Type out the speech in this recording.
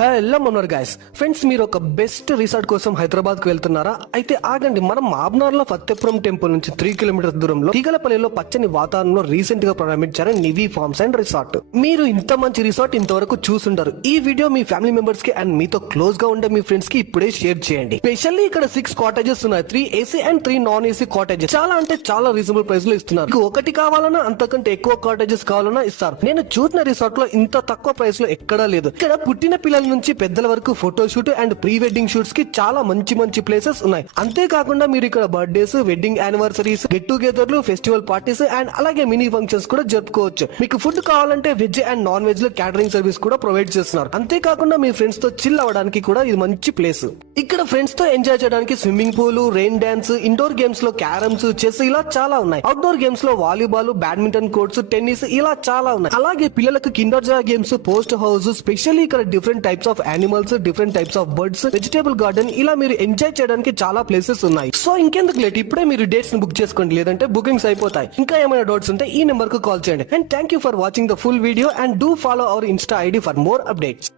Hello manor guys friends, మీరు ఒక best resort కోసం హైదరాబాద్ కు వెళ్తున్నారా? అయితే ఆగండి, మనం మాబ్నార్ లో ఫత్తేపురం టెంపుల్ నుంచి 3 కిలోమీటర్స్ దూరంలో తీగలపల్లిలో పచ్చని వాతావరణంలో రీసెంట్ గా ప్రారంభించారు నివి ఫార్మ్స్ అండ్ రిసార్ట్. మీరు ఇంత మంచి రిసార్ట్ ఇంతవరకు చూసుంటారు. ఈ వీడియో మీ ఫ్యామిలీ మెంబర్స్ కి అండ్ మీతో క్లోజ్ గా ఉండే మీ ఫ్రెండ్స్ కి ఇప్పుడే షేర్ చేయండి. స్పెషల్లీ ఇక్కడ 6 కాటేజెస్ ఉన్నాయి. 3 AC and 3 non AC cottages. చాలా అంటే చాలా రీజనబుల్ ప్రైస్ లో ఇస్తున్నారు. మీకు ఒకటి కావాలన్నా అంతకంటే ఎక్కువ కాటేజెస్ కావాలన్నా ఇస్తారు. నేను చూసిన రిసార్ట్ లో ఇంత తక్కువ ప్రైస్ లో ఎక్కడా లేదు. ఇక్కడ పుట్టిన పిల్లల నుంచి పెద్దల వరకు photo shoot and pre wedding shoots కి చాలా మంచి మంచి ప్లేసెస్ ఉన్నాయి. అంతేకాకుండా మీరు ఇక్కడ బర్త్డేస్, వెడ్డింగ్ యానివర్సరీస్, గెట్ టుగెదర్లు, ఫెస్టివల్ పార్టీస్ అండ్ అలాగే మినీ ఫంక్షన్స్ కూడా జరుపుకోవచ్చు. మీకు ఫుడ్ కావాలంటే వెజ్ అండ్ నాన్ వెజ్ లో క్యాటరింగ్ సర్వీస్ కూడా ప్రొవైడ్ చేస్తున్నారు. అంతేకాకుండా మీ ఫ్రెండ్స్ తో చిల్ అవ్వడానికి కూడా ఇది మంచి ప్లేస్. ఇక్కడ ఫ్రెండ్స్ తో ఎంజాయ్ చేయడానికి swimming pool, rain dance, indoor games లో క్యారమ్స్, చెస్ ఇలా చాలా ఉన్నాయి. అవుట్డోర్ గేమ్స్ లో వాలీబాల్, బ్యాడ్మింటన్ కోర్ట్స్, టెన్నిస్ ఇలా చాలా ఉన్నాయి. అలాగే పిల్లలకు Kinder Joy games, post house, specially ఇక్కడ different types of animals, different types of birds, vegetable garden ఇలా మీరు ఎంజాయ్ చేయడానికి చాలా ప్లేసెస్ ఉన్నాయి. సో ఇంకెందుకు లేట్, ఇప్పుడే మీరు డేట్స్ ని బుక్ చేసుకోండి, లేదంటే బుకింగ్స్ అయిపోతాయి. ఇంకా ఏమైనా డౌట్స్ ఉంటే ఈ నెంబర్ కు కాల్ చేయండి. And thank you for watching the full video and do follow our Insta ID for more updates.